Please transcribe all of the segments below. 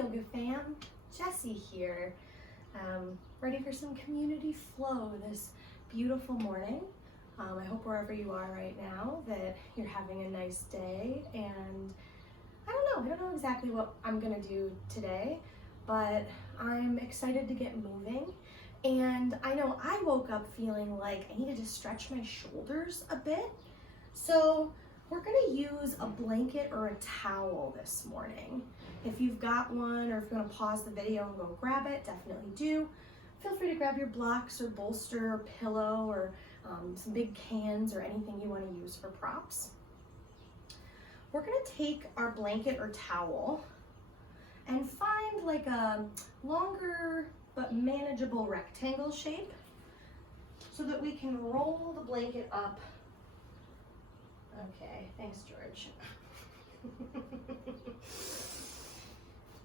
yoga fam, Jessie here, ready for some community flow this beautiful morning. I hope wherever you are right now that you're having a nice day, and I don't know exactly what I'm gonna do today, but I'm excited to get moving. And I know I woke up feeling like I needed to stretch my shoulders a bit, so we're gonna use a blanket or a towel this morning. If you've got one, or if you wanna pause the video and go grab it, definitely do. Feel free to grab your blocks or bolster or pillow or some big cans or anything you wanna use for props. We're gonna take our blanket or towel and find like a longer but manageable rectangle shape so that we can roll the blanket up. Okay, thanks, George.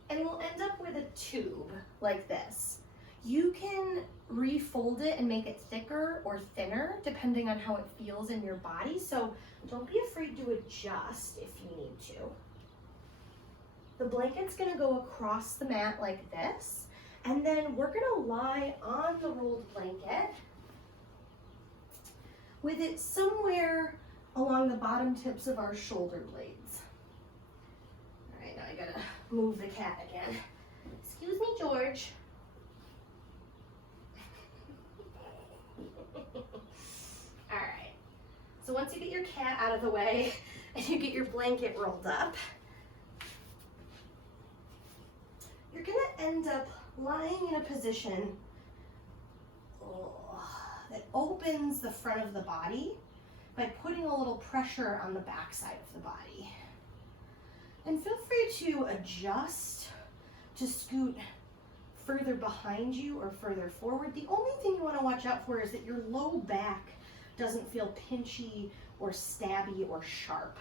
And we'll end up with a tube like this. You can refold it and make it thicker or thinner depending on how it feels in your body, so don't be afraid to adjust if you need to. The blanket's gonna go across the mat like this, and then we're gonna lie on the rolled blanket with it somewhere along the bottom tips of our shoulder blades. All right, now I gotta move the cat again. Excuse me, George. All right, so once you get your cat out of the way and you get your blanket rolled up, you're gonna end up lying in a position that opens the front of the body by putting a little pressure on the back side of the body. And feel free to adjust to scoot further behind you or further forward. The only thing you want to watch out for is that your low back doesn't feel pinchy or stabby or sharp.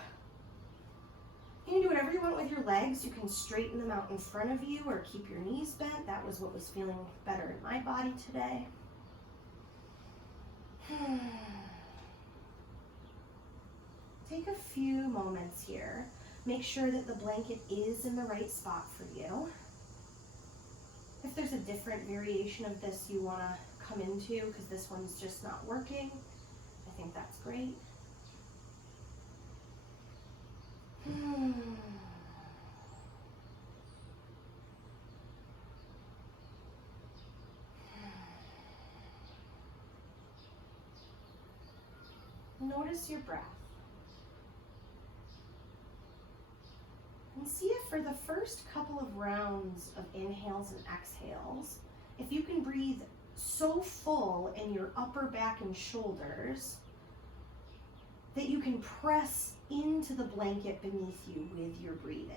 You can do whatever you want with your legs. You can straighten them out in front of you or keep your knees bent. That was what was feeling better in my body today. Take a few moments here. Make sure that the blanket is in the right spot for you. If there's a different variation of this you want to come into because this one's just not working, I think that's great. Notice your breath. And see if for the first couple of rounds of inhales and exhales, if you can breathe so full in your upper back and shoulders that you can press into the blanket beneath you with your breathing.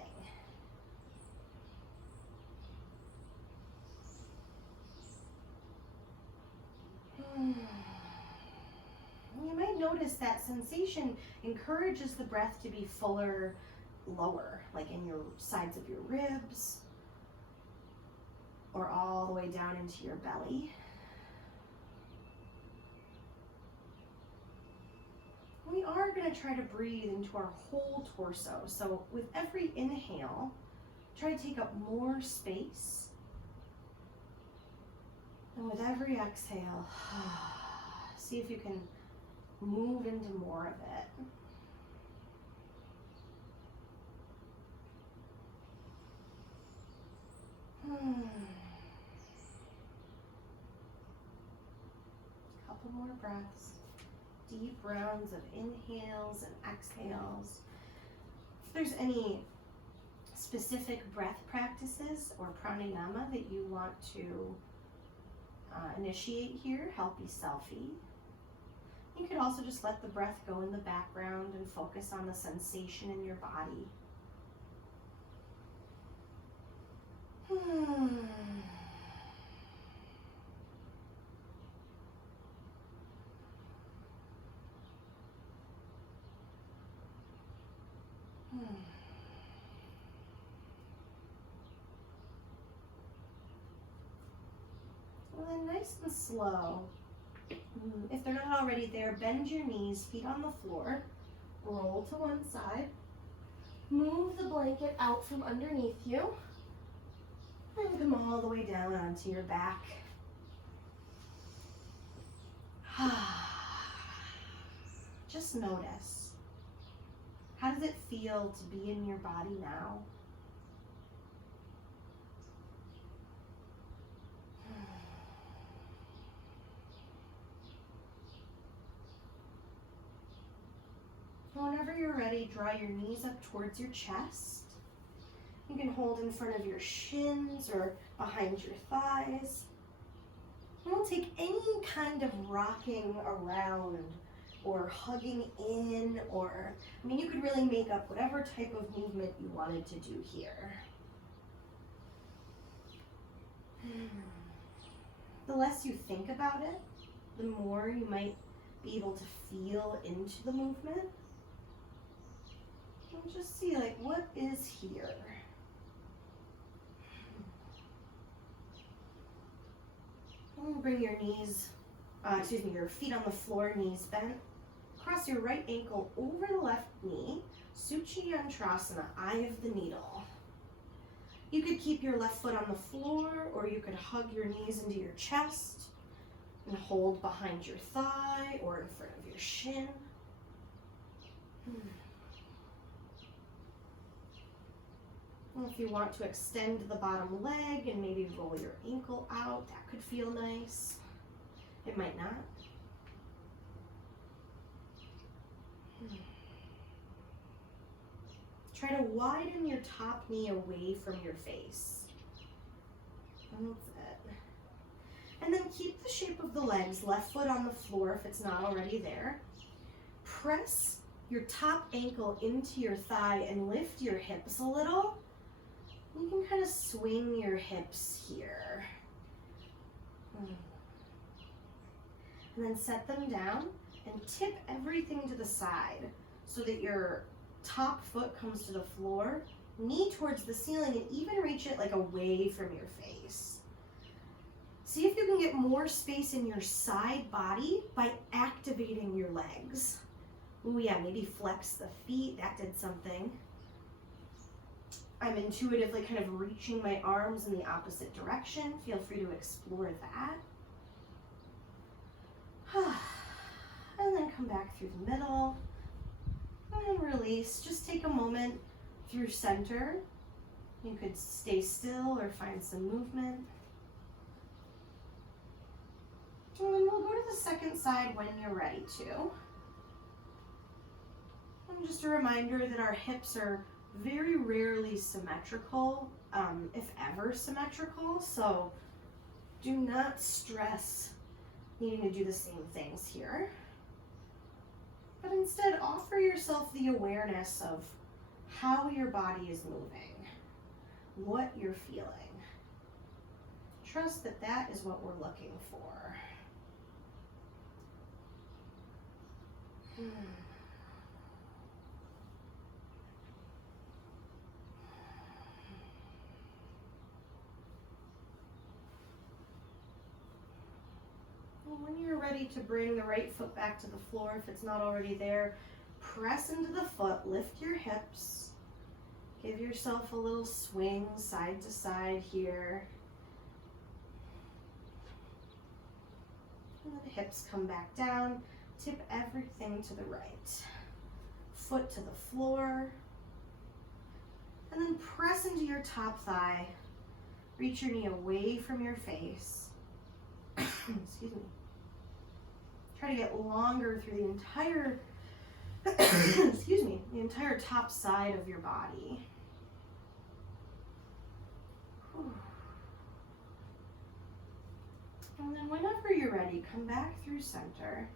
You might notice that sensation encourages the breath to be fuller, lower, like in your sides of your ribs or all the way down into your belly. We are going to try to breathe into our whole torso. So with every inhale, try to take up more space. And with every exhale, see if you can move into more of it. Couple more breaths. Deep rounds of inhales and exhales. If there's any specific breath practices or pranayama that you want to initiate here, help you selfie. You could also just let the breath go in the background and focus on the sensation in your body. And then nice and slow. If they're not already there, bend your knees, feet on the floor, roll to one side, move the blanket out from underneath you, And come all the way down onto your back. Just notice. How does it feel to be in your body now? Whenever you're ready, draw your knees up towards your chest. You can hold in front of your shins or behind your thighs. And we'll take any kind of rocking around or hugging in, or, I mean, you could really make up whatever type of movement you wanted to do here. The less you think about it, the more you might be able to feel into the movement. And just see, like, what is here? And bring your knees, your feet on the floor, knees bent. Cross your right ankle over the left knee, Suchiyantrasana, eye of the needle. You could keep your left foot on the floor, or you could hug your knees into your chest and hold behind your thigh or in front of your shin. And if you want to extend the bottom leg and maybe roll your ankle out, that could feel nice. It might not. Try to widen your top knee away from your face. And that's it. And then keep the shape of the legs, left foot on the floor if it's not already there. Press your top ankle into your thigh and lift your hips a little. You can kind of swing your hips here. And then set them down and tip everything to the side so that your top foot comes to the floor, knee towards the ceiling, and even reach it like away from your face. See if you can get more space in your side body by activating your legs. Ooh, yeah, maybe flex the feet, that did something. I'm intuitively kind of reaching my arms in the opposite direction. Feel free to explore that. And then come back through the middle. And release. Just take a moment through center. You could stay still or find some movement. And then we'll go to the second side when you're ready to. And just a reminder that our hips are very rarely symmetrical, if ever symmetrical, so do not stress needing to do the same things here. But instead, offer yourself the awareness of how your body is moving, what you're feeling. Trust that that is what we're looking for. When you're ready to bring the right foot back to the floor, if it's not already there, press into the foot, lift your hips, give yourself a little swing side to side here. And then the hips come back down, tip everything to the right. Foot to the floor. And then press into your top thigh, reach your knee away from your face. Excuse me. Try to get longer through the entire, the entire top side of your body. And then whenever you're ready, come back through center.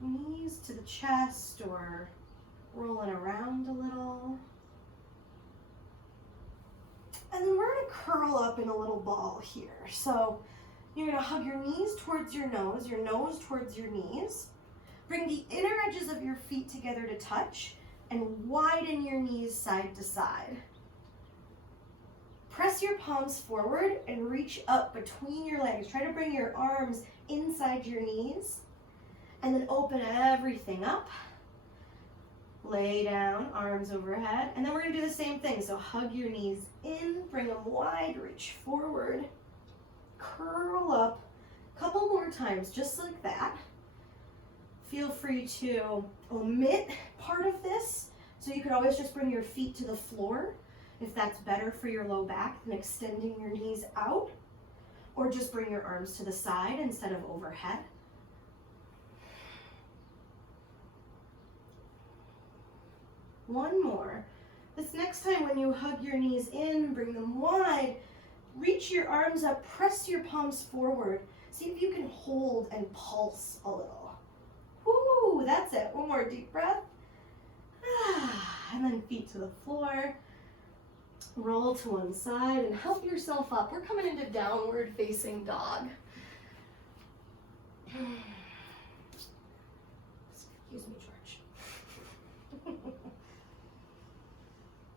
Knees to the chest or rolling around a little. And then we're gonna curl up in a little ball here. So you're gonna hug your knees towards your nose towards your knees. Bring the inner edges of your feet together to touch and widen your knees side to side. Press your palms forward and reach up between your legs. Try to bring your arms inside your knees and then open everything up. Lay down, arms overhead, and then we're gonna do the same thing. So hug your knees in, bring them wide, reach forward, curl up. A couple more times, just like that. Feel free to omit part of this. So you could always just bring your feet to the floor if that's better for your low back than extending your knees out, or just bring your arms to the side instead of overhead. One more. This next time when you hug your knees in, bring them wide, reach your arms up, press your palms forward. See if you can hold and pulse a little. Woo, that's it. One more deep breath. And then feet to the floor. Roll to one side and help yourself up. We're coming into downward facing dog. Excuse me, George.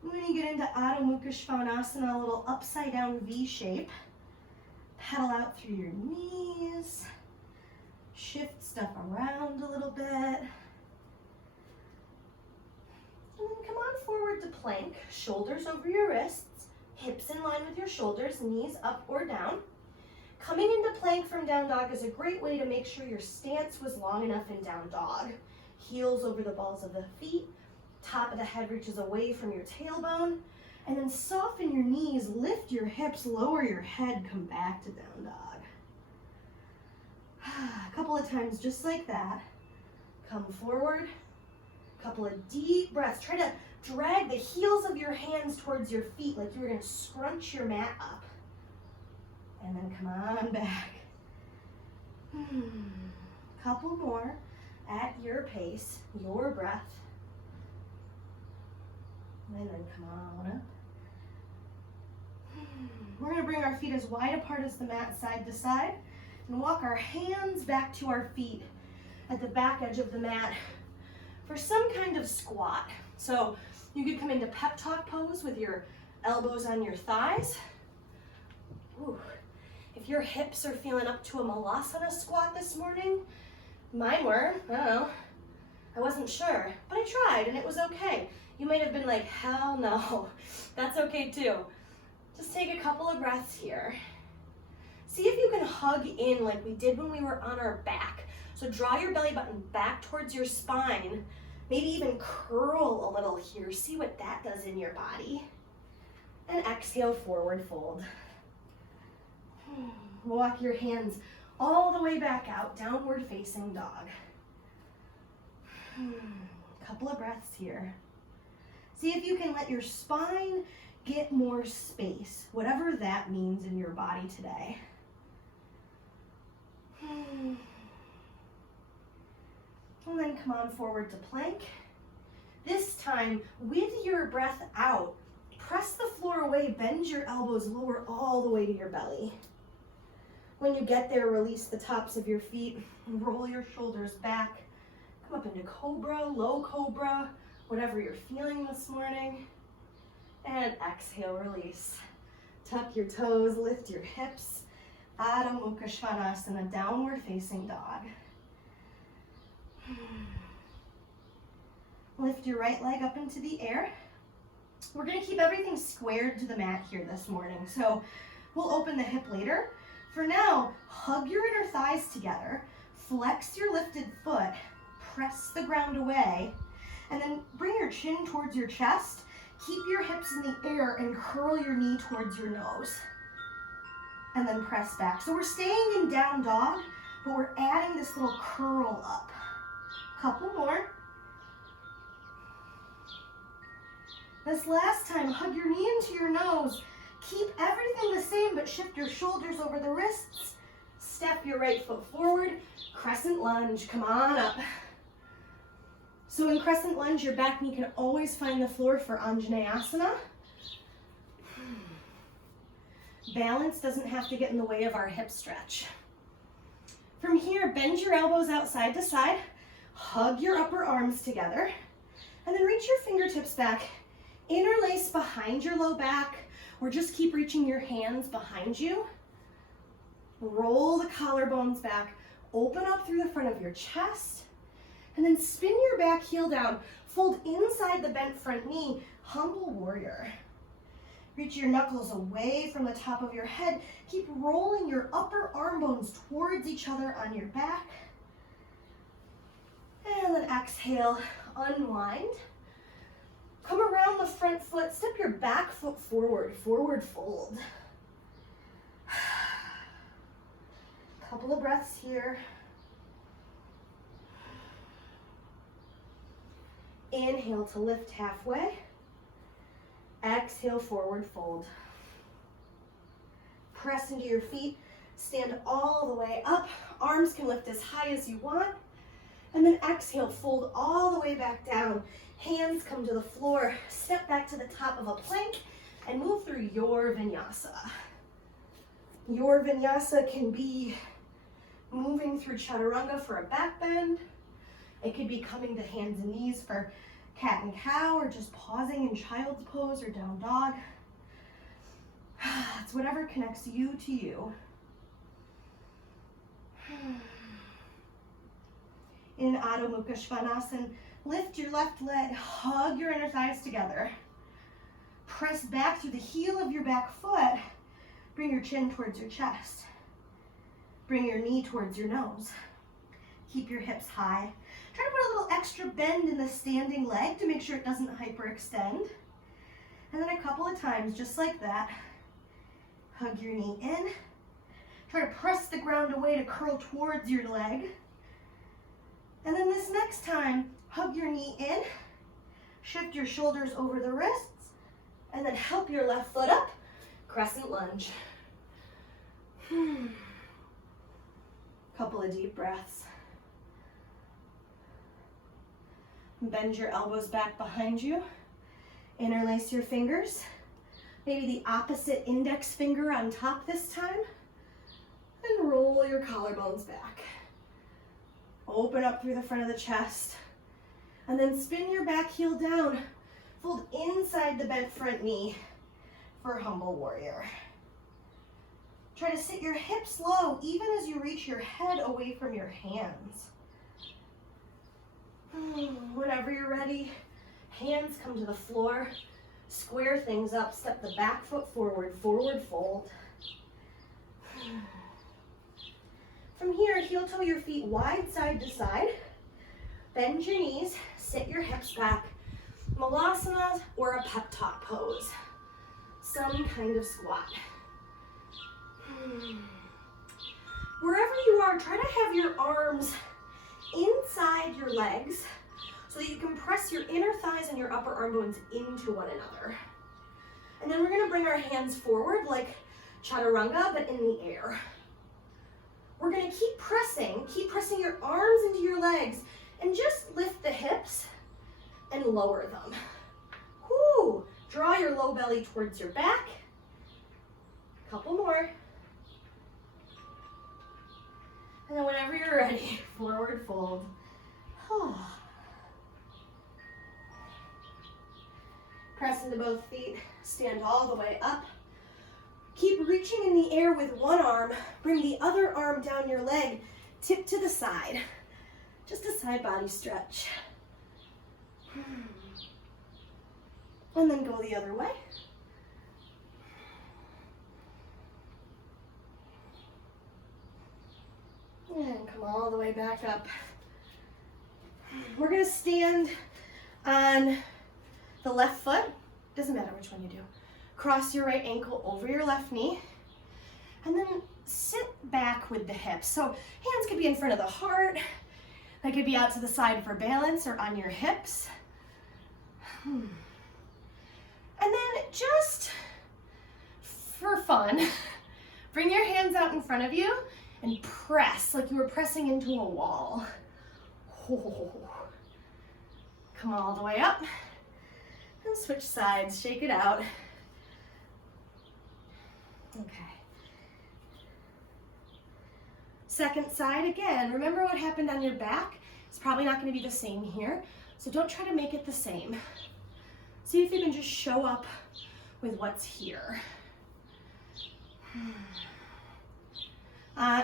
When you get into Adho Mukha Svanasana, a little upside down V shape. Pedal out through your knees. Shift stuff around a little bit. And then come on forward to plank, shoulders over your wrists, hips in line with your shoulders, knees up or down. Coming into plank from down dog is a great way to make sure your stance was long enough in down dog. Heels over the balls of the feet, top of the head reaches away from your tailbone, and then soften your knees, lift your hips, lower your head, come back to down dog. A couple of times just like that. Come forward. Couple of deep breaths. Try to drag the heels of your hands towards your feet like you were going to scrunch your mat up. And then come on back. Couple more at your pace, your breath. And then come on up. We're going to bring our feet as wide apart as the mat, side to side, and walk our hands back to our feet at the back edge of the mat for some kind of squat. So you could come into pep talk pose with your elbows on your thighs. Ooh. If your hips are feeling up to a malasana squat this morning, mine were, I don't know, I wasn't sure, but I tried and it was okay. You might have been like, hell no, that's okay too. Just take a couple of breaths here. See if you can hug in like we did when we were on our back. So draw your belly button back towards your spine, maybe even curl a little here. See what that does in your body. And exhale, forward fold. Walk your hands all the way back out, downward facing dog. Couple of breaths here. See if you can let your spine get more space, whatever that means in your body today. And then come on forward to plank. This time, with your breath out, press the floor away, bend your elbows, lower all the way to your belly. When you get there, release the tops of your feet, roll your shoulders back, come up into cobra, low cobra, whatever you're feeling this morning. And exhale, release. Tuck your toes, lift your hips. Adho Mukha Svanasana, downward facing dog. Lift your right leg up into the air. We're going to keep everything squared to the mat here this morning, so we'll open the hip later. For now, hug your inner thighs together, flex your lifted foot, press the ground away, and then bring your chin towards your chest. Keep your hips in the air and curl your knee towards your nose. And then press back. So we're staying in down dog, but we're adding this little curl up. Couple more. This last time, hug your knee into your nose. Keep everything the same, but shift your shoulders over the wrists. Step your right foot forward. Crescent lunge, come on up. So in crescent lunge, your back knee can always find the floor for Anjaneyasana. Balance doesn't have to get in the way of our hip stretch. From here, bend your elbows out side to side, hug your upper arms together, and then reach your fingertips back. Interlace behind your low back, or just keep reaching your hands behind you. Roll the collarbones back, open up through the front of your chest, and then spin your back heel down. Fold inside the bent front knee, humble warrior. Reach your knuckles away from the top of your head. Keep rolling your upper arm bones towards each other on your back. And then exhale, unwind. Come around the front foot, step your back foot forward, forward fold. Couple of breaths here. Inhale to lift halfway. Exhale, forward fold. Press into your feet, stand all the way up. Arms can lift as high as you want. And then exhale, fold all the way back down. Hands come to the floor, step back to the top of a plank, and move through your vinyasa. Your vinyasa can be moving through chaturanga for a back bend. It could be coming to hands and knees for cat and cow, or just pausing in child's pose or down dog. It's whatever connects you to you. In Adho Mukha Svanasana, lift your left leg, hug your inner thighs together. Press back through the heel of your back foot. Bring your chin towards your chest. Bring your knee towards your nose. Keep your hips high. Try to put a little extra bend in the standing leg to make sure it doesn't hyperextend. And then a couple of times, just like that, hug your knee in. Try to press the ground away to curl towards your leg. And then this next time, hug your knee in, shift your shoulders over the wrists, and then help your left foot up, crescent lunge. Couple of deep breaths. Bend your elbows back behind you. Interlace your fingers. Maybe the opposite index finger on top this time. And roll your collarbones back. Open up through the front of the chest. And then spin your back heel down. Fold inside the bent front knee for humble warrior. Try to sit your hips low even as you reach your head away from your hands. Whenever you're ready, hands come to the floor. Square things up. Step the back foot forward, forward fold. From here, heel toe your feet wide side to side. Bend your knees, sit your hips back. Malasana or a pep talk pose. Some kind of squat. Wherever you are, try to have your arms inside your legs so that you can press your inner thighs and your upper arm bones into one another. And then we're going to bring our hands forward like chaturanga, but in the air. We're going to keep pressing your arms into your legs, and just lift the hips and lower them. Whoo! Draw your low belly towards your back. Couple more. And then whenever you're ready, forward fold. Press into both feet, stand all the way up. Keep reaching in the air with one arm. Bring the other arm down your leg, tip to the side. Just a side body stretch. And then go the other way. And come all the way back up. We're going to stand on the left foot. Doesn't matter which one you do. Cross your right ankle over your left knee. And then sit back with the hips. So hands could be in front of the heart. They could be out to the side for balance or on your hips. And then just for fun, bring your hands out in front of you and press like you were pressing into a wall. Come all the way up and switch sides, shake it out. Okay. Second side again. Remember what happened on your back? It's probably not going to be the same here, so don't try to make it the same. See if you can just show up with what's here.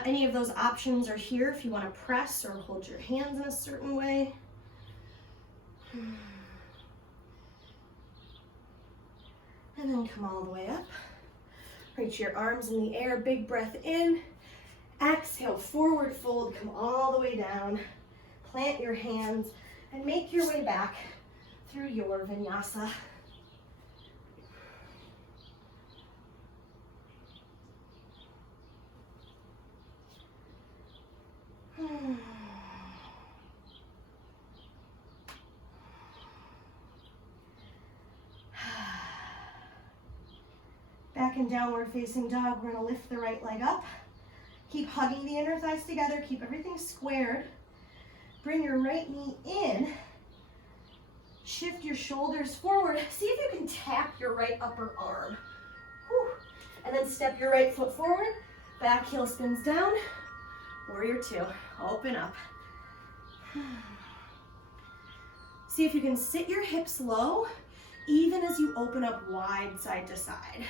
Any of those options are here if you want to press or hold your hands in a certain way. And then come all the way up. Reach your arms in the air, big breath in. Exhale, forward fold, come all the way down. Plant your hands and make your way back through your vinyasa. Back in downward facing dog, we're gonna lift the right leg up. Keep hugging the inner thighs together, keep everything squared. Bring your right knee in. Shift your shoulders forward. See if you can tap your right upper arm. Whew. And then step your right foot forward. Back heel spins down. Warrior two. Open up. See if you can sit your hips low, even as you open up wide side to side.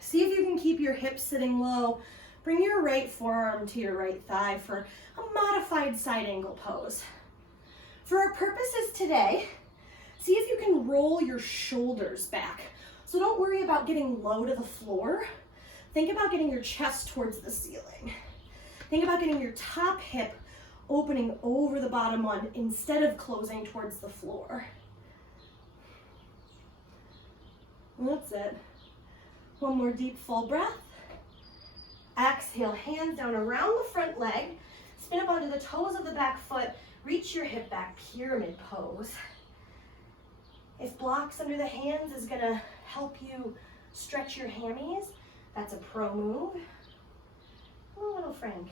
See if you can keep your hips sitting low. Bring your right forearm to your right thigh for a modified side angle pose. For our purposes today, see if you can roll your shoulders back. So don't worry about getting low to the floor. Think about getting your chest towards the ceiling. Think about getting your top hip opening over the bottom one instead of closing towards the floor. That's it. One more deep full breath. Exhale, hands down around the front leg. Spin up onto the toes of the back foot. Reach your hip back, pyramid pose. If blocks under the hands is gonna help you stretch your hammies, that's a pro move. Oh, little Frank.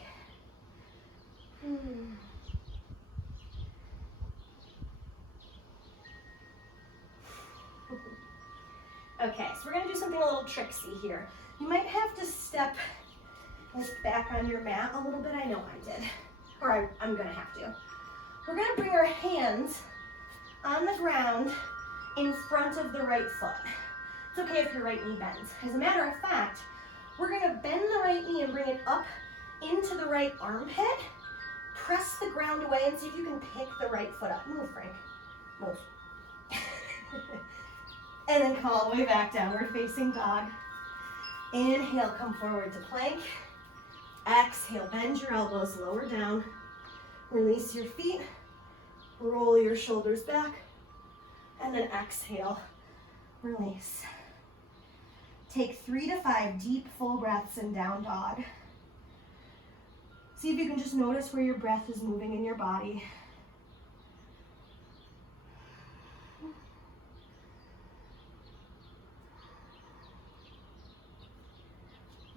Okay, so we're gonna do something a little tricksy here. You might have to step back on your mat a little bit. I know I did, or I'm gonna have to. We're gonna bring our hands on the ground in front of the right foot. It's okay if your right knee bends. As a matter of fact, we're gonna bend the right knee and bring it up into the right armpit. Press the ground away and see if you can pick the right foot up. Move, Frank. Move. And then come all the way back, downward facing dog. Inhale, come forward to plank. Exhale, bend your elbows, lower down. Release your feet. Roll your shoulders back. And then exhale, release. Take 3 to 5 deep, full breaths in down dog. See if you can just notice where your breath is moving in your body.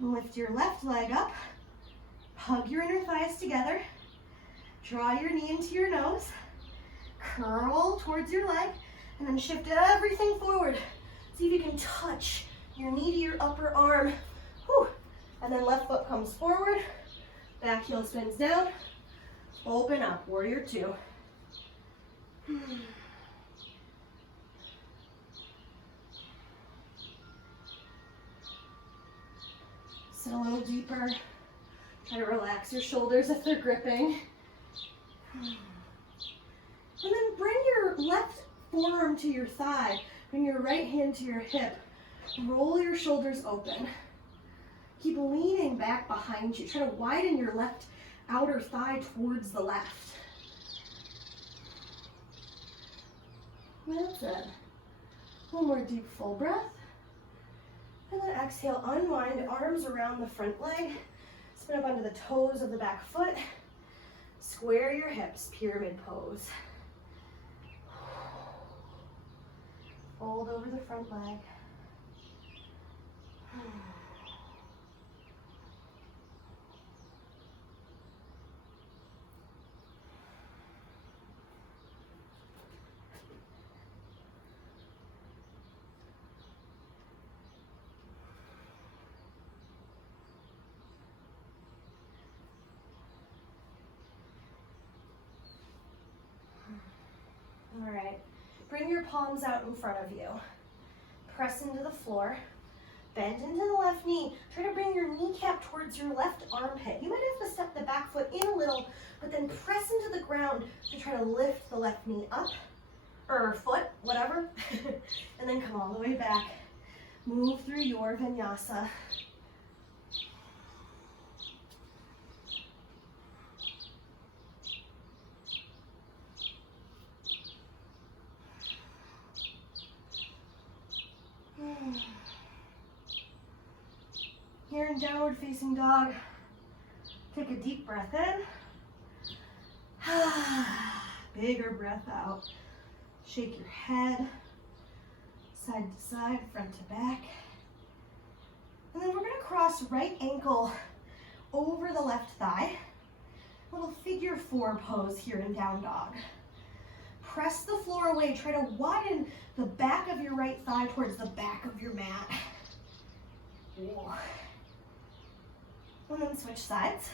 Lift your left leg up. Hug your inner thighs together. Draw your knee into your nose. Curl towards your leg. And then shift everything forward. See if you can touch your knee to your upper arm. Whew. And then left foot comes forward. Back heel spins down. Open up, warrior two. Sit a little deeper. Try to relax your shoulders if they're gripping. And then bring your left forearm to your thigh. Bring your right hand to your hip. Roll your shoulders open. Keep leaning back behind you. Try to widen your left outer thigh towards the left. That's it. One more deep full breath. And then exhale, unwind, arms around the front leg. Spin up onto the toes of the back foot. Square your hips, pyramid pose. Fold over the front leg. All right, bring your palms out in front of you. Press into the floor. Bend into the left knee. Try to bring your kneecap towards your left armpit. You might have to step the back foot in a little, but then press into the ground to try to lift the left knee up, or foot, whatever, and then come all the way back. Move through your vinyasa. Here in downward facing dog, take a deep breath in. Bigger breath out. Shake your head, side to side, front to back. And then we're gonna cross right ankle over the left thigh. Little figure 4 pose here in down dog. Press the floor away. Try to widen the back of your right thigh towards the back of your mat. And then switch sides.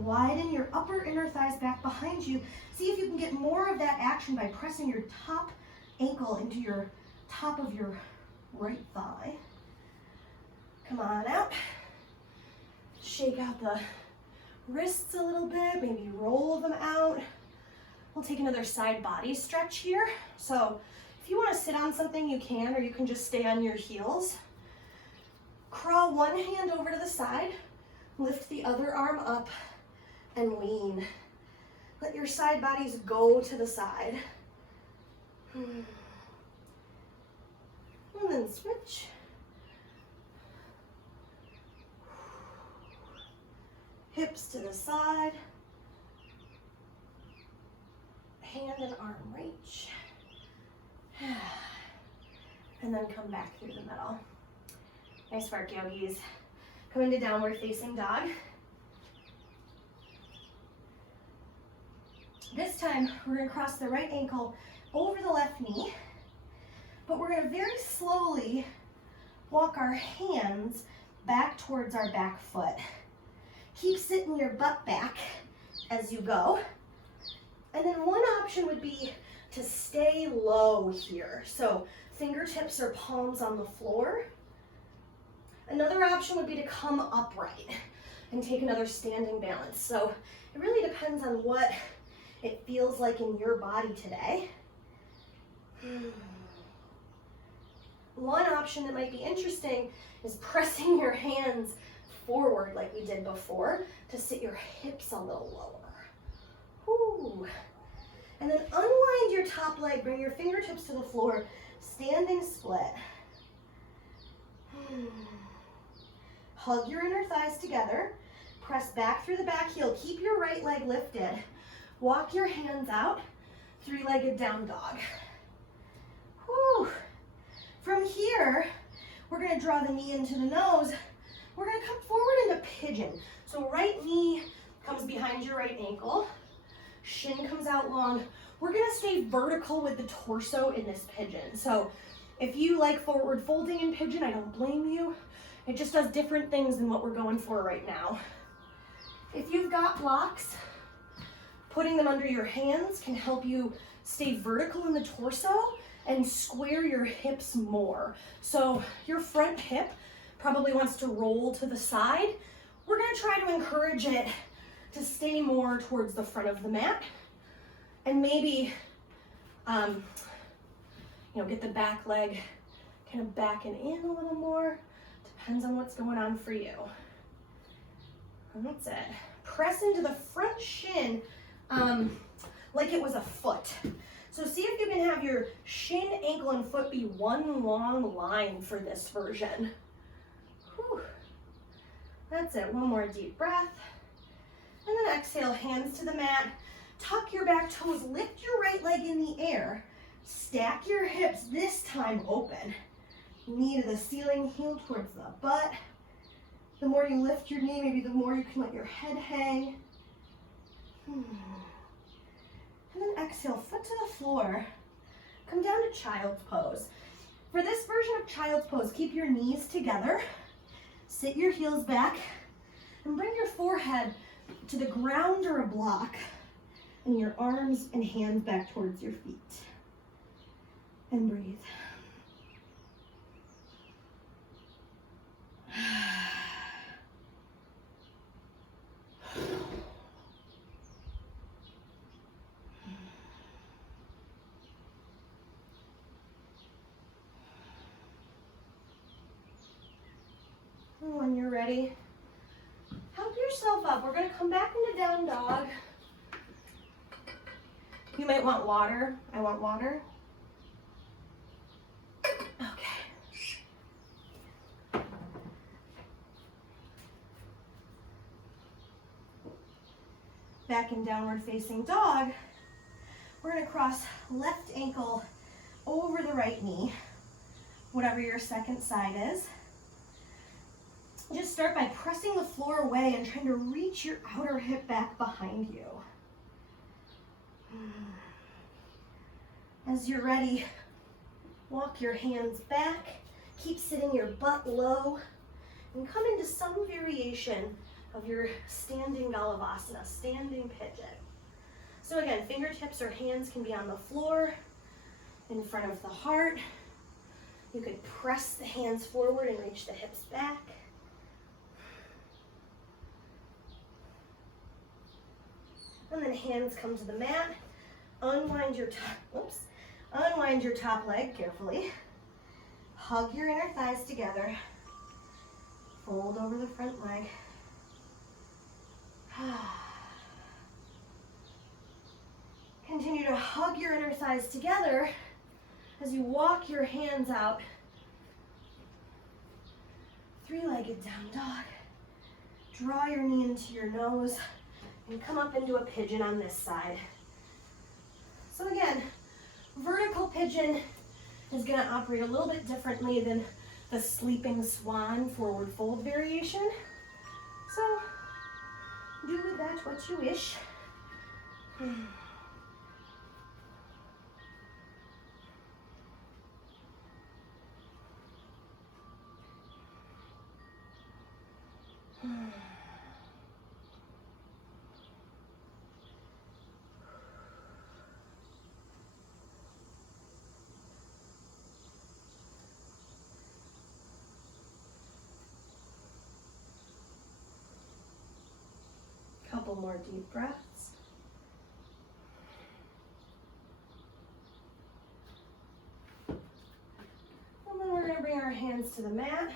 Widen your upper inner thighs back behind you. See if you can get more of that action by pressing your top ankle into your top of your right thigh. Come on out. Shake out the wrists a little bit, maybe roll them out. We'll take another side body stretch here. So if you want to sit on something, you can, or you can just stay on your heels. Crawl one hand over to the side, lift the other arm up, and lean. Let your side bodies go to the side. And then switch. Hips to the side. Hand and arm reach. And then come back through the middle. Nice work, yogis. Come into downward facing dog. This time, we're gonna cross the right ankle over the left knee, but we're gonna very slowly walk our hands back towards our back foot. Keep sitting your butt back as you go. And then one option would be to stay low here. So fingertips or palms on the floor. Another option would be to come upright and take another standing balance. So it really depends on what it feels like in your body today. One option that might be interesting is pressing your hands forward like we did before to sit your hips a little lower. Whew. And then unwind your top leg, bring your fingertips to the floor, standing split. Hug your inner thighs together, press back through the back heel, keep your right leg lifted. Walk your hands out, three-legged down dog. Whew. From here, we're gonna draw the knee into the nose. We're gonna come forward into pigeon. So right knee comes behind your right ankle, shin comes out long. We're gonna stay vertical with the torso in this pigeon. So if you like forward folding in pigeon, I don't blame you. It just does different things than what we're going for right now. If you've got blocks, putting them under your hands can help you stay vertical in the torso and square your hips more. So your front hip probably wants to roll to the side. We're gonna try to encourage it to stay more towards the front of the mat, and maybe, get the back leg kind of backing in a little more. Depends on what's going on for you. And that's it. Press into the front shin like it was a foot. So see if you can have your shin, ankle, and foot be one long line for this version. Whew. That's it. One more deep breath. And then exhale, hands to the mat. Tuck your back toes, lift your right leg in the air. Stack your hips, this time open. Knee to the ceiling, heel towards the butt. The more you lift your knee, maybe the more you can let your head hang. And then exhale, foot to the floor. Come down to child's pose. For this version of child's pose, keep your knees together. Sit your heels back and bring your forehead to the ground or a block and your arms and hands back towards your feet. And breathe. When you're ready, help yourself up. We're going to come back into down dog. You might want water. I want water. Okay. Back in downward facing dog, we're going to cross left ankle over the right knee, whatever your second side is. Just start by pressing the floor away and trying to reach your outer hip back behind you. As you're ready, walk your hands back, keep sitting your butt low, and come into some variation of your standing Galavasana, standing pigeon. So again, fingertips or hands can be on the floor, in front of the heart. You could press the hands forward and reach the hips back. And then hands come to the mat. Unwind your top leg carefully. Hug your inner thighs together. Fold over the front leg. Continue to hug your inner thighs together as you walk your hands out. Three-legged down dog. Draw your knee into your nose and come up into a pigeon on this side. So again, vertical pigeon is going to operate a little bit differently than the sleeping swan forward fold variation. So do with that what you wish. Couple more deep breaths. And then we're going to bring our hands to the mat.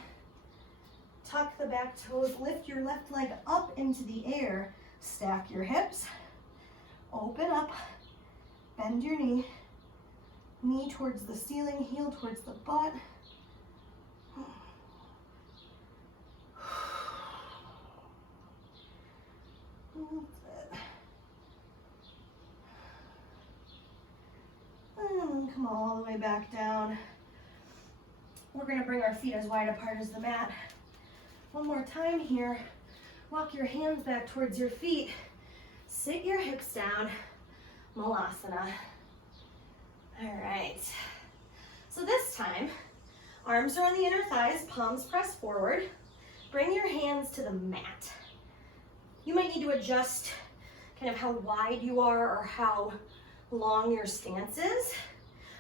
Tuck the back toes, lift your left leg up into the air. Stack your hips. Open up. Bend your knee. Knee towards the ceiling, heel towards the butt. And come all the way back down. We're going to bring our feet as wide apart as the mat. One more time here. Walk your hands back towards your feet. Sit your hips down. Malasana. All right. So this time, arms are on the inner thighs, palms press forward. Bring your hands to the mat. You might need to adjust kind of how wide you are or how long your stance is,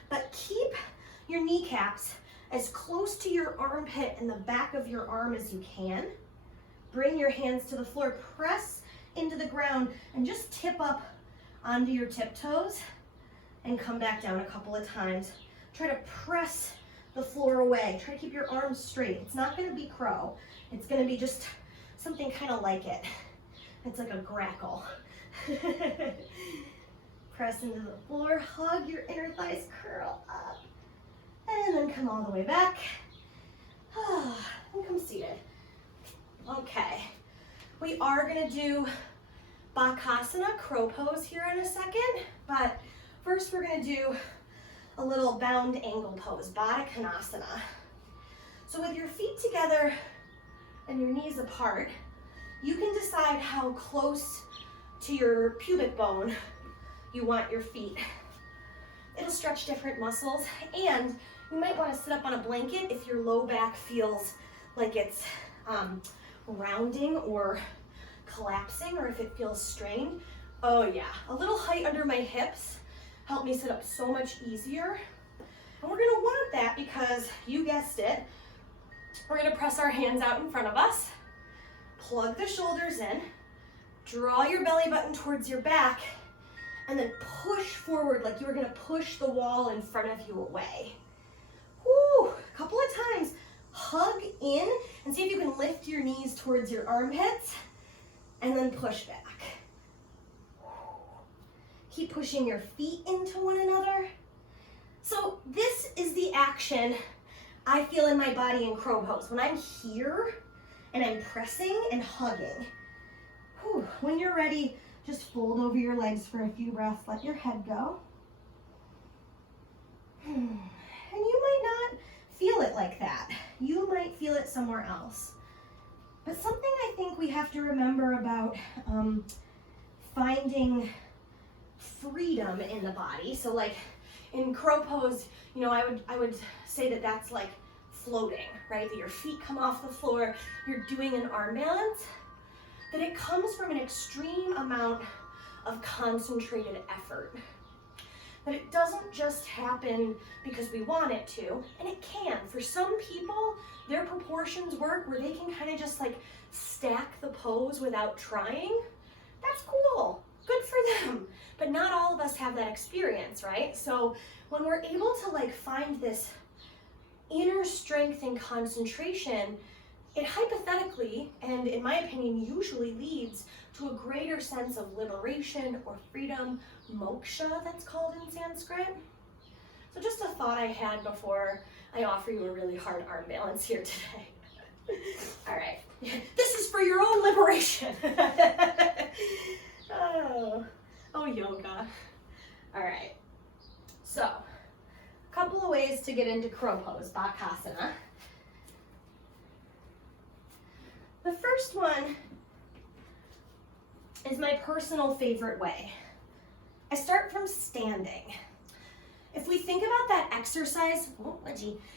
but keep your kneecaps as close to your armpit and the back of your arm as you can. Bring your hands to the floor, press into the ground, and just tip up onto your tiptoes and come back down a couple of times. Try to press the floor away. Try to keep your arms straight. It's not going to be crow. It's going to be just something kind of like it. It's like a grackle. Press into the floor, hug your inner thighs, curl up, and then come all the way back. And come seated. Okay, we are gonna do Bakasana, crow pose here in a second, but first we're gonna do a little bound angle pose, Baddha Konasana. So with your feet together and your knees apart, you can decide how close to your pubic bone you want your feet. It'll stretch different muscles, and you might want to sit up on a blanket if your low back feels like it's rounding or collapsing, or if it feels strained. Oh yeah, a little height under my hips helped me sit up so much easier. And we're gonna want that because, you guessed it, we're gonna press our hands out in front of us, plug the shoulders in, draw your belly button towards your back, and then push forward like you were gonna push the wall in front of you away. Woo, a couple of times. Hug in and see if you can lift your knees towards your armpits and then push back. Keep pushing your feet into one another. So this is the action I feel in my body in crow pose. When I'm here and I'm pressing and hugging. Whew. When you're ready, just fold over your legs for a few breaths. Let your head go. And you might not feel it like that. You might feel it somewhere else. But something I think we have to remember about finding freedom in the body. So like in crow pose, you know, I would say that that's like floating, right? That your feet come off the floor, you're doing an arm balance, that it comes from an extreme amount of concentrated effort. That it doesn't just happen because we want it to, and it can. For some people, their proportions work where they can kind of just like stack the pose without trying. That's cool, good for them. But not all of us have that experience, right? So when we're able to like find this inner strength and concentration, it hypothetically, and in my opinion, usually leads to a greater sense of liberation or freedom, moksha, that's called in Sanskrit. So just a thought I had before I offer you a really hard arm balance here today. All right, this is for your own liberation. Oh, yoga. All right, so a couple of ways to get into crow pose, Bakasana. The first one is my personal favorite way. I start from standing. If we think about that exercise,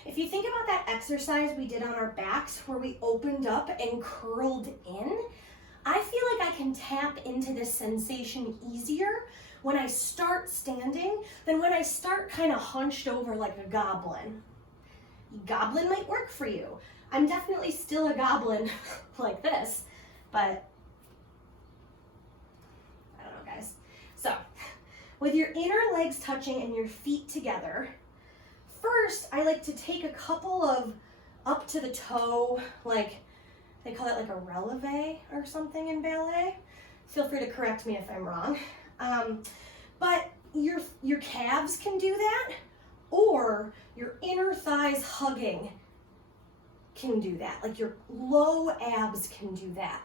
if you think about that exercise we did on our backs where we opened up and curled in, I feel like I can tap into this sensation easier when I start standing than when I start kind of hunched over like a goblin. Goblin might work for you. I'm definitely still a goblin like this, but I don't know, guys. So, with your inner legs touching and your feet together, first I like to take a couple of up to the toe, like they call it like a releve or something in ballet. Feel free to correct me if I'm wrong. But your calves can do that, or your inner thighs hugging can do that. Like your low abs can do that.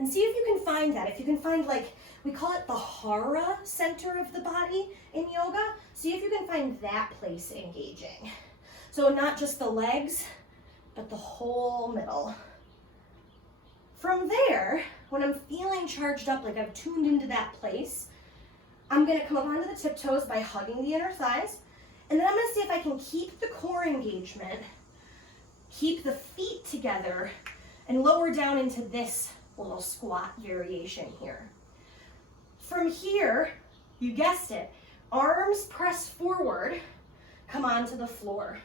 And see if you can find that. If you can find, like, we call it the hara center of the body in yoga. See if you can find that place engaging. So not just the legs, but the whole middle. From there, when I'm feeling charged up, like I've tuned into that place, I'm gonna come up onto the tiptoes by hugging the inner thighs. And then I'm gonna see if I can keep the core engagement, keep the feet together, and lower down into this little squat variation here. From here, you guessed it, arms press forward, come onto the floor.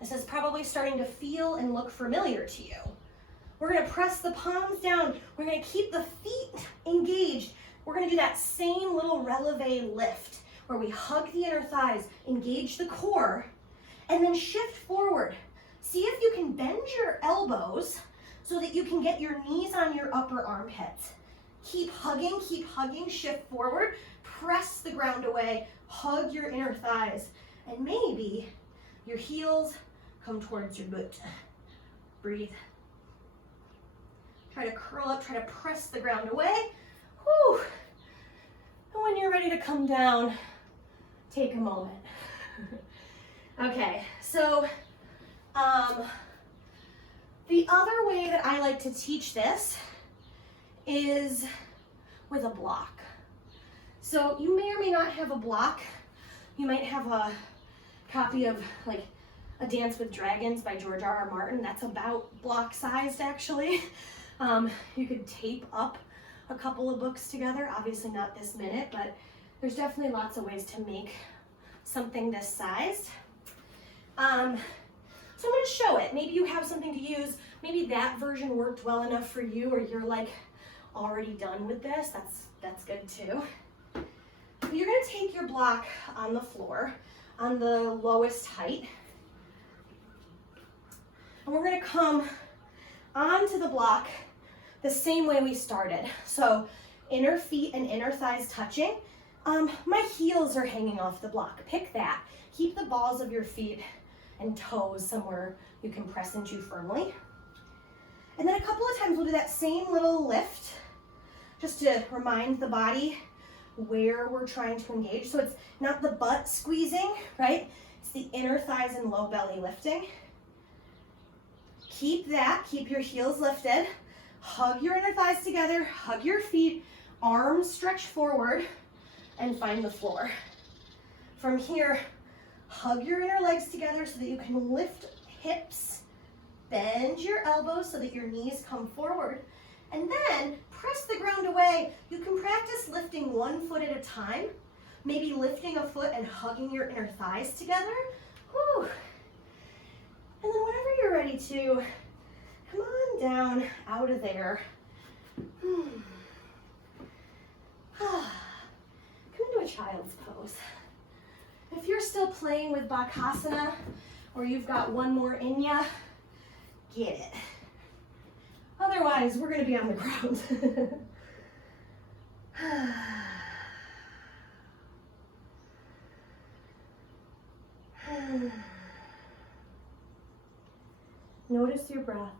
This is probably starting to feel and look familiar to you. We're gonna press the palms down. We're gonna keep the feet engaged. We're gonna do that same little releve lift where we hug the inner thighs, engage the core, and then shift forward. See if you can bend your elbows so that you can get your knees on your upper armpits. Keep hugging, shift forward, press the ground away, hug your inner thighs, and maybe your heels come towards your butt. Breathe. Try to curl up, try to press the ground away. Whew. And when you're ready to come down, take a moment. Okay, so the other way that I like to teach this is with a block. So you may or may not have a block. You might have a copy of like A Dance with Dragons by George R.R. Martin. That's about block sized actually. You could tape up a couple of books together, obviously not this minute, but there's definitely lots of ways to make something this sized. So I'm going to show it. Maybe you have something to use. Maybe that version worked well enough for you, or you're like already done with this. That's good too. You're going to take your block on the floor on the lowest height. And we're going to come onto the block the same way we started. So inner feet and inner thighs touching. My heels are hanging off the block. Pick that. Keep the balls of your feet and toes somewhere you can press into firmly. And then a couple of times we'll do that same little lift just to remind the body where we're trying to engage. So it's not the butt squeezing, right? It's the inner thighs and low belly lifting. Keep that, keep your heels lifted. Hug your inner thighs together, hug your feet, arms stretch forward, and find the floor. From here, hug your inner legs together so that you can lift hips, bend your elbows so that your knees come forward, and then press the ground away. You can practice lifting one foot at a time, maybe lifting a foot and hugging your inner thighs together. Whew. And then whenever you're ready to, come on down out of there. Come into a child's pose. If you're still playing with Bakasana, or you've got one more in ya, get it. Otherwise, we're gonna be on the ground. Notice your breath.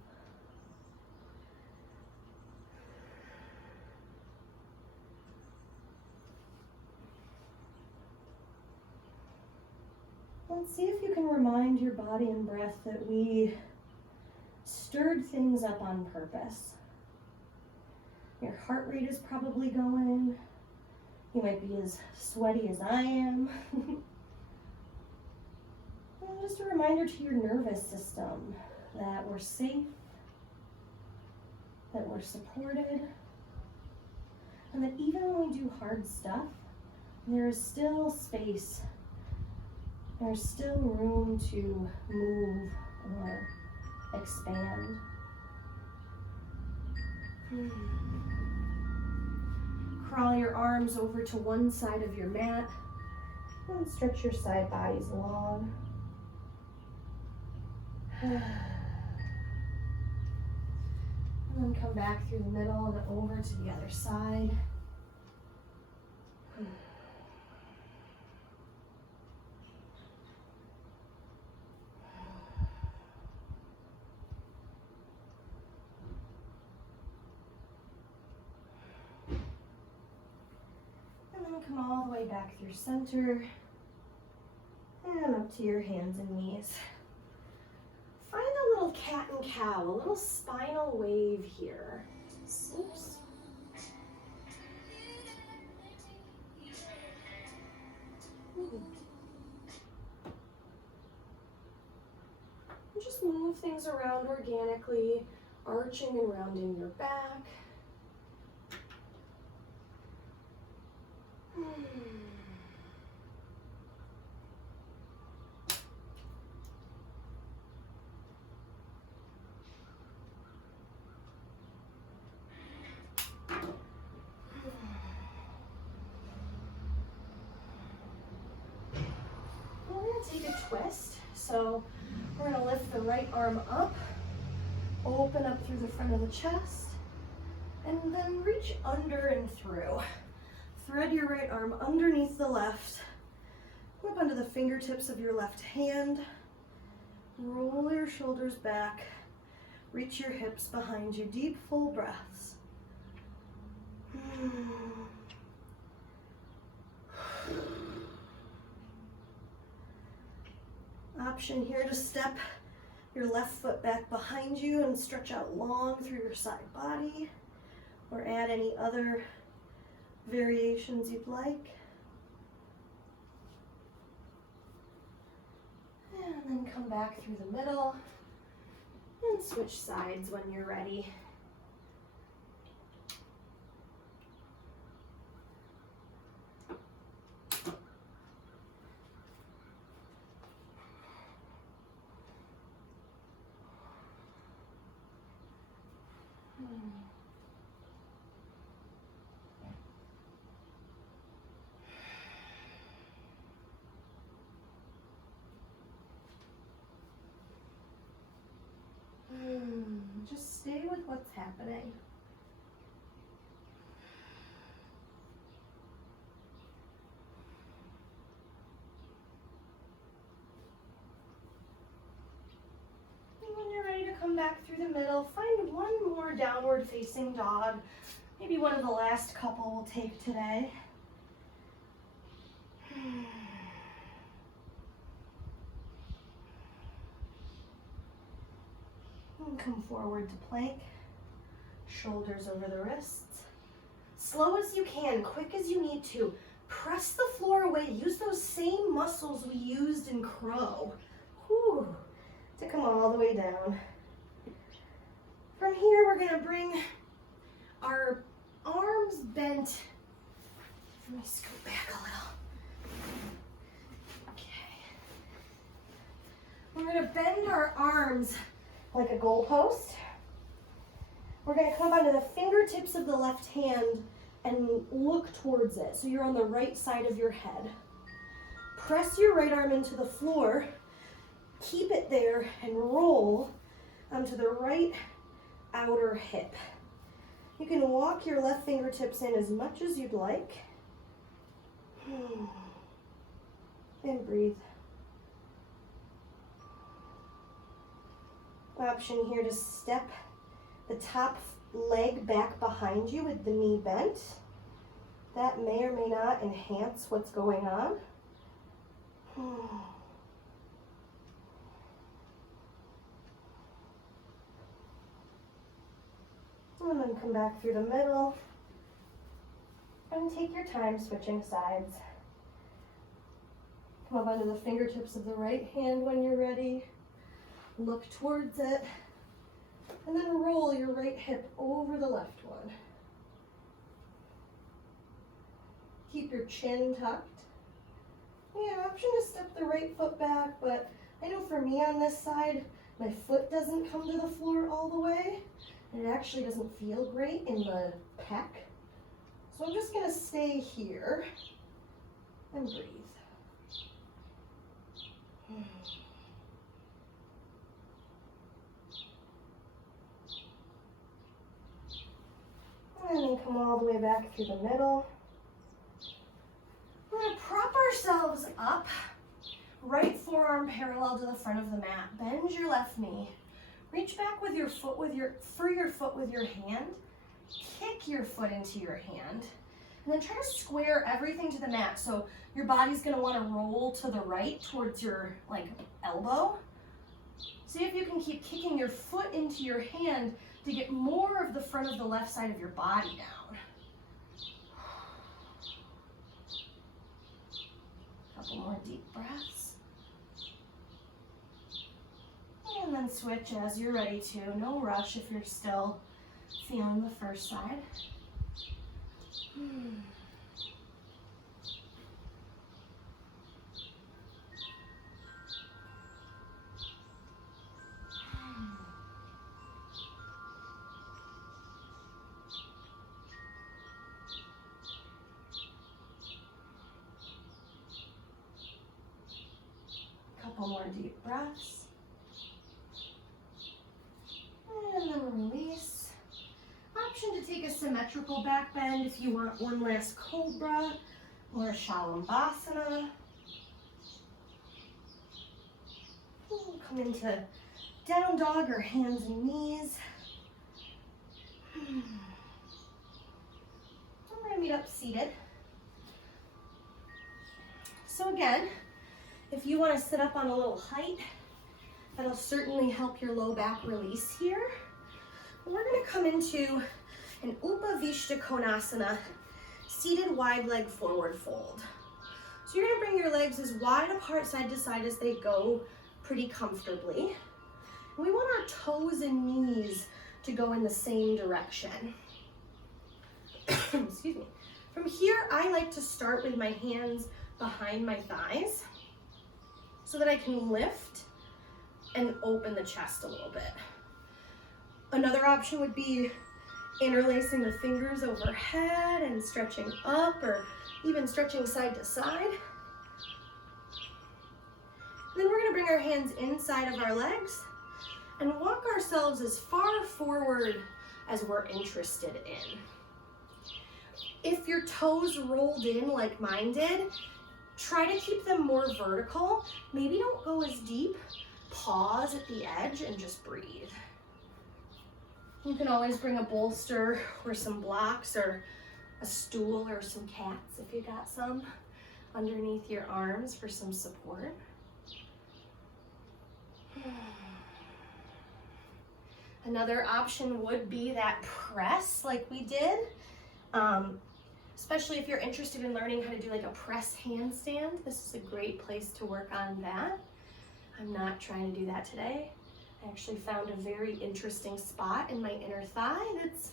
And see if you can remind your body and breath that we stirred things up on purpose. Your heart rate is probably going. You might be as sweaty as I am. And just a reminder to your nervous system that we're safe, that we're supported, and that even when we do hard stuff, there is still space. There's still room to move or expand. Crawl your arms over to one side of your mat and stretch your side bodies long. And then come back through the middle and over to the other side. And then come all the way back through center and up to your hands and knees. Find a little cat and cow, a little spinal wave here. Oops. And just move things around organically, arching and rounding your back. Take a twist. So we're going to lift the right arm up, open up through the front of the chest, and then reach under and through. Thread your right arm underneath the left, up onto the fingertips of your left hand, roll your shoulders back, reach your hips behind you, deep full breaths. Option here to step your left foot back behind you and stretch out long through your side body, or add any other variations you'd like. And then come back through the middle and switch sides when you're ready. stay with what's happening. And when you're ready to come back through the middle, find one more downward facing dog. Maybe one of the last couple we'll take today. And come forward to plank, shoulders over the wrists. Slow as you can, quick as you need to. Press the floor away. Use those same muscles we used in crow. Whew, to come all the way down. From here, we're gonna bring our arms bent. Let me scoot back a little. Okay. We're gonna bend our arms like a goalpost. We're gonna come onto the fingertips of the left hand and look towards it. So you're on the right side of your head. Press your right arm into the floor, keep it there, and roll onto the right outer hip. You can walk your left fingertips in as much as you'd like. And breathe. Option here to step the top leg back behind you with the knee bent. That may or may not enhance what's going on. And then come back through the middle and take your time switching sides. Come up onto the fingertips of the right hand when you're ready. Look towards it, and then roll your right hip over the left one. Keep your chin tucked. Yeah, option to step the right foot back, but I know for me on this side, my foot doesn't come to the floor all the way, and it actually doesn't feel great in the pec. So I'm just gonna stay here and breathe. And then come all the way back through the middle. We're gonna prop ourselves up. Right forearm parallel to the front of the mat. Bend your left knee. Reach back with your foot with your hand. Kick your foot into your hand. And then try to square everything to the mat. So your body's gonna wanna roll to the right towards your elbow. See if you can keep kicking your foot into your hand to get more of the front of the left side of your body down. Couple more deep breaths. And then switch as you're ready to. No rush if you're still feeling the first side. Couple more deep breaths. And then release. Option to take a symmetrical back bend if you want one last cobra or a Shavasana. Come into down dog or hands and knees. We're going to meet up seated. So again, if you want to sit up on a little height, that'll certainly help your low back release here. We're going to come into an Upavishta Konasana, seated wide leg forward fold. So you're going to bring your legs as wide apart side to side as they go pretty comfortably. And we want our toes and knees to go in the same direction. Excuse me. From here, I like to start with my hands behind my thighs so that I can lift and open the chest a little bit. Another option would be interlacing the fingers overhead and stretching up, or even stretching side to side. And then we're going to bring our hands inside of our legs and walk ourselves as far forward as we're interested in. If your toes rolled in like mine did, try to keep them more vertical. Maybe don't go as deep. Pause at the edge and just breathe. You can always bring a bolster or some blocks or a stool or some cats if you got some underneath your arms for some support. Another option would be that press like we did, especially if you're interested in learning how to do like a press handstand. This is a great place to work on that. I'm not trying to do that today. I actually found a very interesting spot in my inner thigh that's,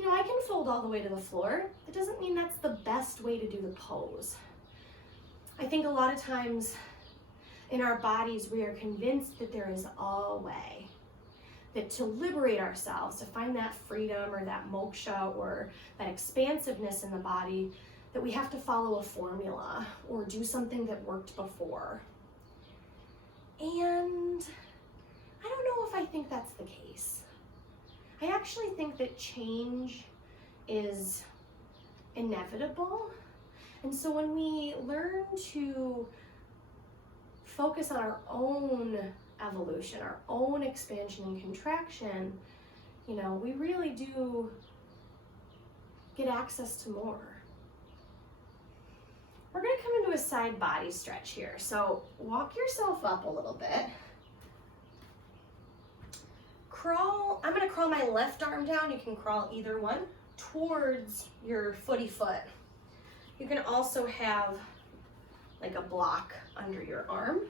I can fold all the way to the floor. It doesn't mean that's the best way to do the pose. I think a lot of times in our bodies, we are convinced that there is a way, that to liberate ourselves, to find that freedom or that moksha or that expansiveness in the body, that we have to follow a formula or do something that worked before. And I don't know if I think that's the case. I actually think that change is inevitable. And so when we learn to focus on our own evolution, our own expansion and contraction, we really do get access to more. We're gonna come into a side body stretch here. So walk yourself up a little bit. I'm gonna crawl my left arm down. You can crawl either one towards your footy foot. You can also have like a block under your arm.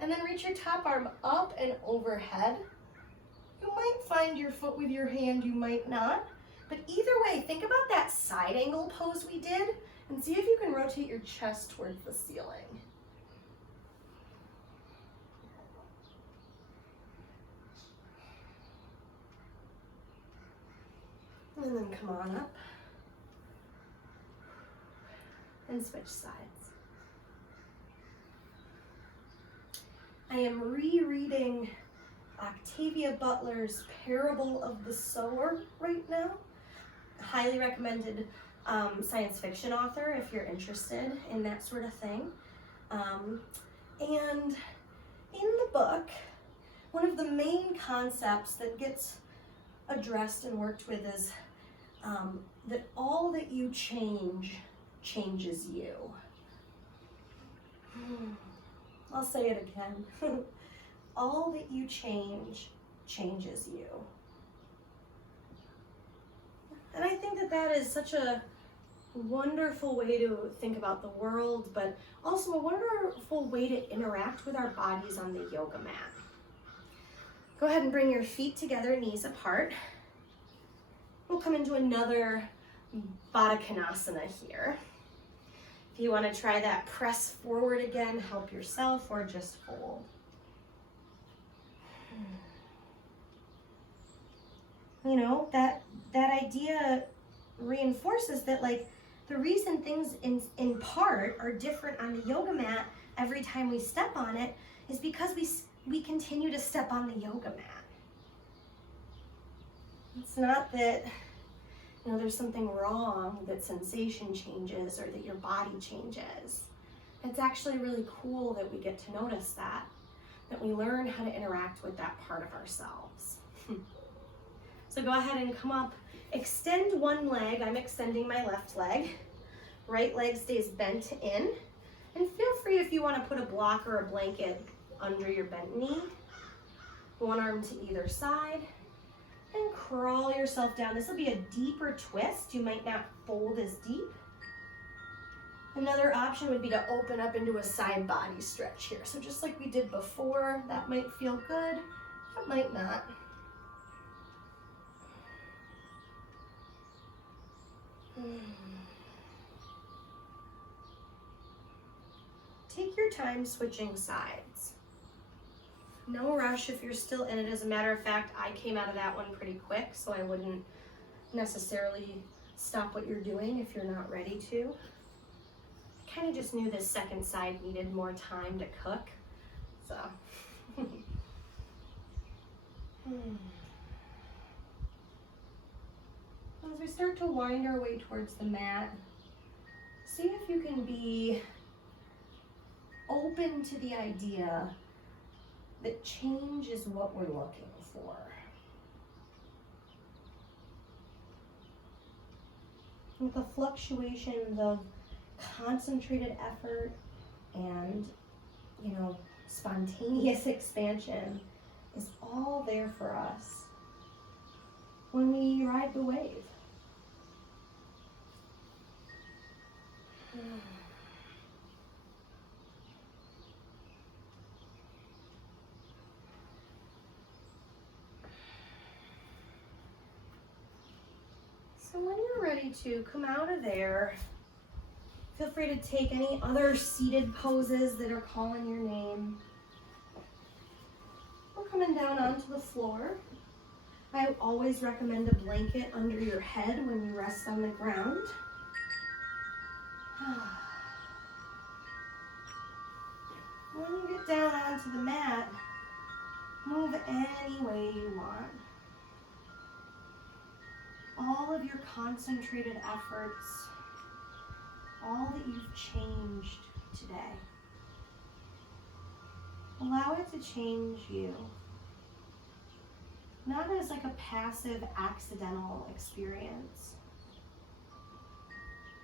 And then reach your top arm up and overhead. You might find your foot with your hand, you might not. But either way, think about that side angle pose we did and see if you can rotate your chest towards the ceiling. And then come on up and switch sides. I am rereading Octavia Butler's Parable of the Sower right now. Highly recommended science fiction author if you're interested in that sort of thing. And in the book, one of the main concepts that gets addressed and worked with is that all that you change changes you. I'll say it again. All that you change changes you. And I think that that is such a wonderful way to think about the world, but also a wonderful way to interact with our bodies on the yoga mat. Go ahead and bring your feet together, knees apart. We'll come into another Baddha Konasana here. If you want to try that press forward again, help yourself or just hold. That idea reinforces that the reason things in part are different on the yoga mat every time we step on it is because we continue to step on the yoga mat. It's not that there's something wrong that sensation changes or that your body changes. It's actually really cool that we get to notice that we learn how to interact with that part of ourselves. So go ahead and come up, extend one leg. I'm extending my left leg. Right leg stays bent in. And feel free if you want to put a block or a blanket under your bent knee. One arm to either side. And crawl yourself down. This will be a deeper twist. You might not fold as deep. Another option would be to open up into a side body stretch here. So just like we did before, that might feel good, that might not. Take your time switching sides. No rush if you're still in it. As a matter of fact, I came out of that one pretty quick, so I wouldn't necessarily stop what you're doing if you're not ready to. I kind of just knew this second side needed more time to cook, so. As we start to wind our way towards the mat, see if you can be open to the idea that change is what we're looking for. With the fluctuations of concentrated effort and, spontaneous expansion is all there for us when we ride the wave. So when you're ready to come out of there, feel free to take any other seated poses that are calling your name. We're coming down onto the floor. I always recommend a blanket under your head when you rest on the ground. When you get down onto the mat, move any way you want. All of your concentrated efforts, all that you've changed today. Allow it to change you. Not as like a passive, accidental experience,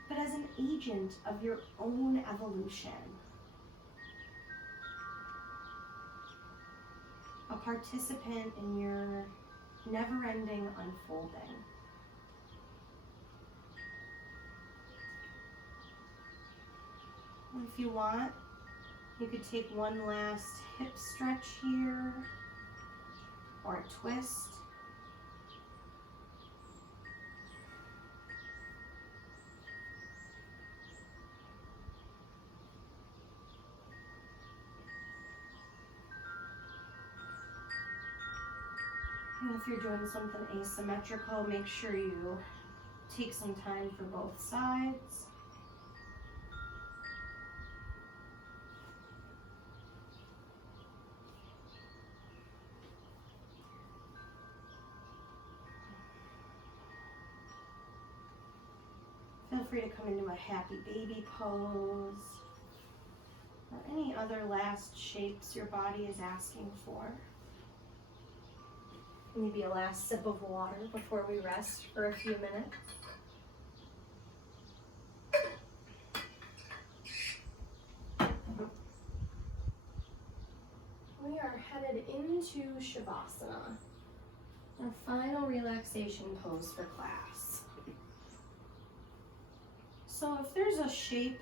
but as an agent of your own evolution. A participant in your never-ending unfolding. If you want, you could take one last hip stretch here, or a twist. And if you're doing something asymmetrical, make sure you take some time for both sides. Feel free to come into a happy baby pose, or any other last shapes your body is asking for. Maybe a last sip of water before we rest for a few minutes. We are headed into Shavasana, our final relaxation pose for class. So if there's a shape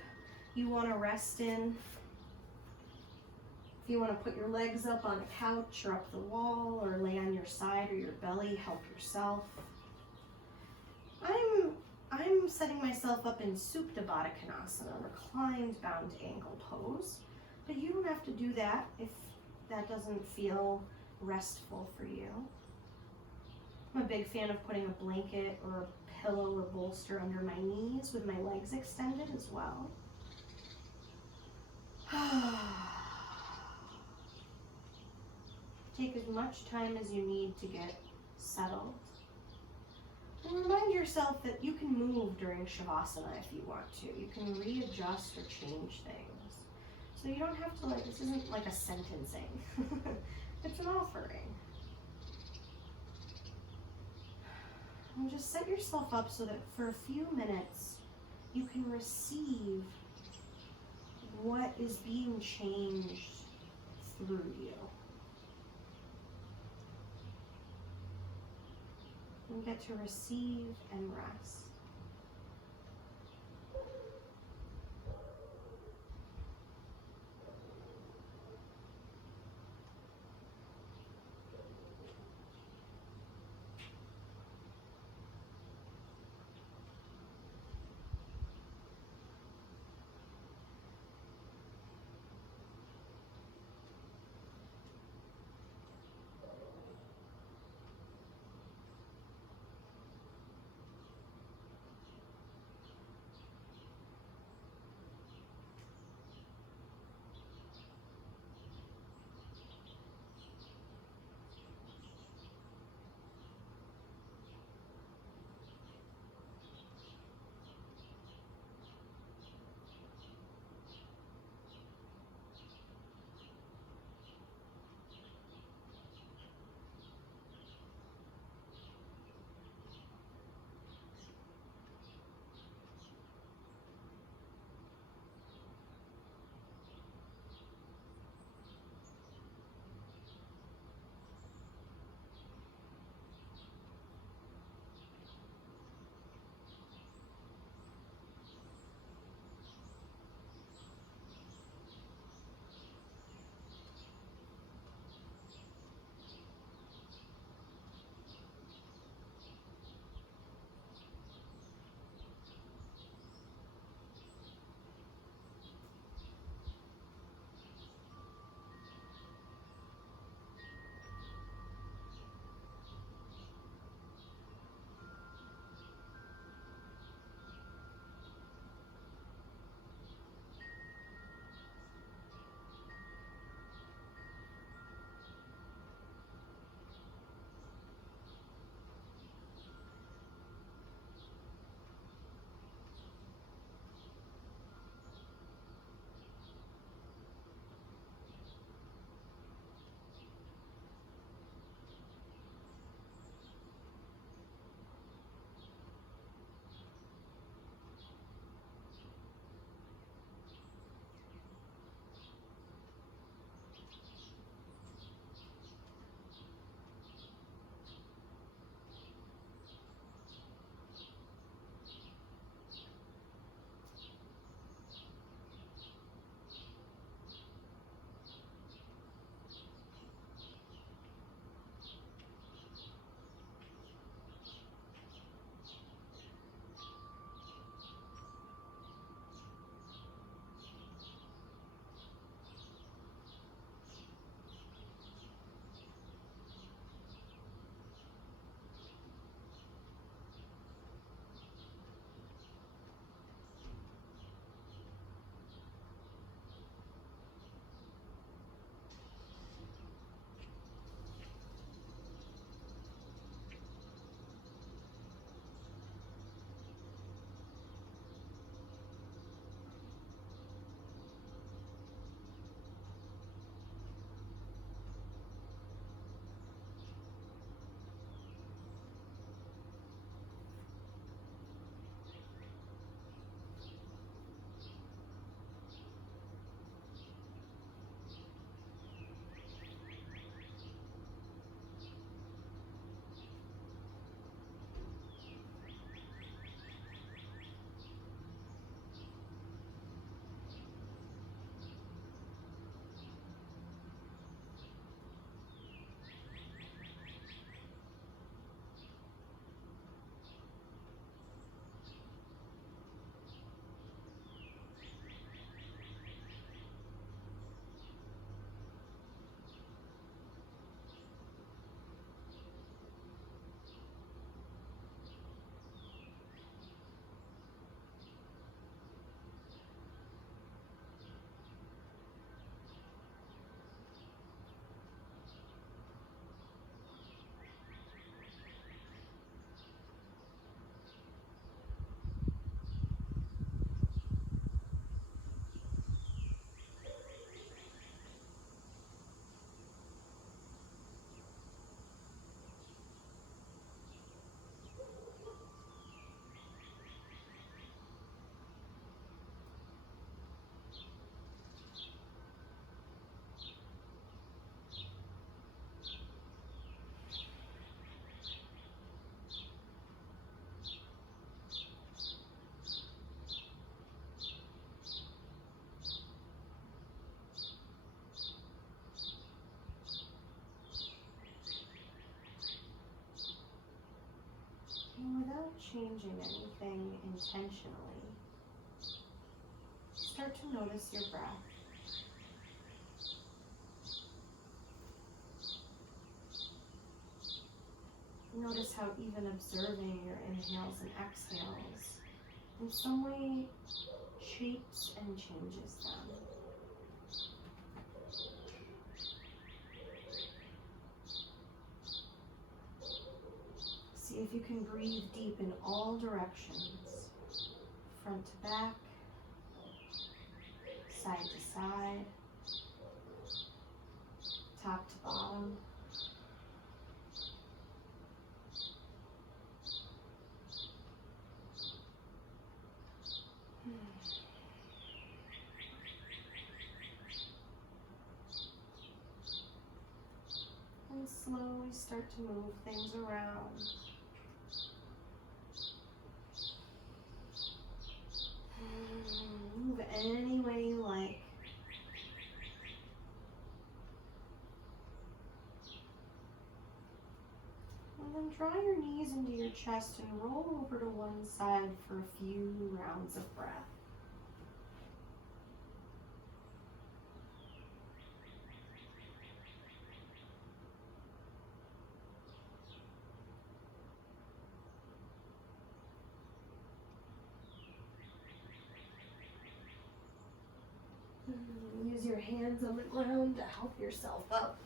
you want to rest in, if you want to put your legs up on a couch or up the wall or lay on your side or your belly, help yourself. I'm setting myself up in Supta Baddha Konasana, reclined bound ankle pose, but you don't have to do that if that doesn't feel restful for you. I'm a big fan of putting a blanket or a pillow or bolster under my knees with my legs extended as well. Take as much time as you need to get settled. And remind yourself that you can move during Shavasana if you want to. You can readjust or change things. So you don't have to, this isn't like a sentencing. It's an offering. And just set yourself up so that for a few minutes you can receive what is being changed through you. You get to receive and rest. changing anything intentionally, start to notice your breath. Notice how even observing your inhales and exhales in some way shapes and changes them. See if you can breathe deep in all directions, front to back, side to side, top to bottom. And slowly start to move things around. Move any way you like. And then draw your knees into your chest and roll over to one side for a few rounds of breath. Use your hands on the ground to help yourself up.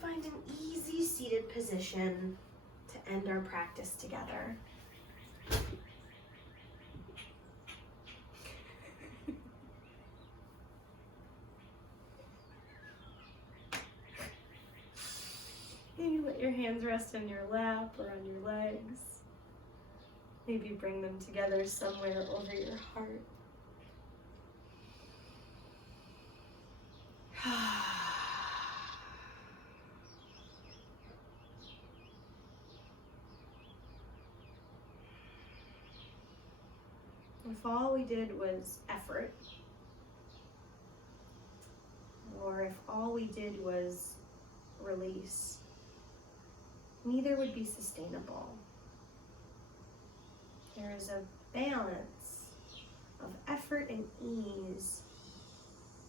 Find an easy seated position to end our practice together. Maybe let your hands rest on your lap or on your legs. Maybe bring them together somewhere over your heart. If all we did was effort, or if all we did was release, neither would be sustainable. There is a balance of effort and ease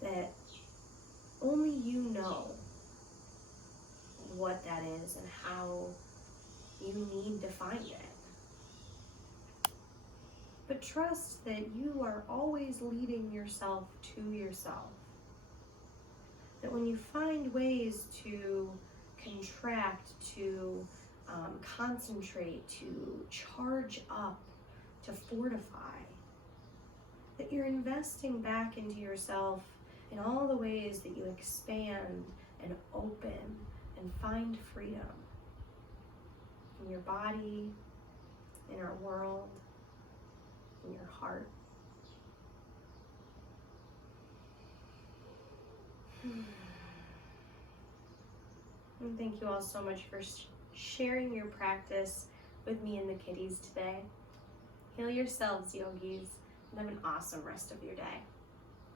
that only you know what that is and how you need to find it. But trust that you are always leading yourself to yourself. That when you find ways to contract, to concentrate, to charge up, to fortify, that you're investing back into yourself in all the ways that you expand and open and find freedom in your body, in our world, in your heart. And thank you all so much for sharing your practice with me and the kiddies today. Heal yourselves, yogis, and have an awesome rest of your day.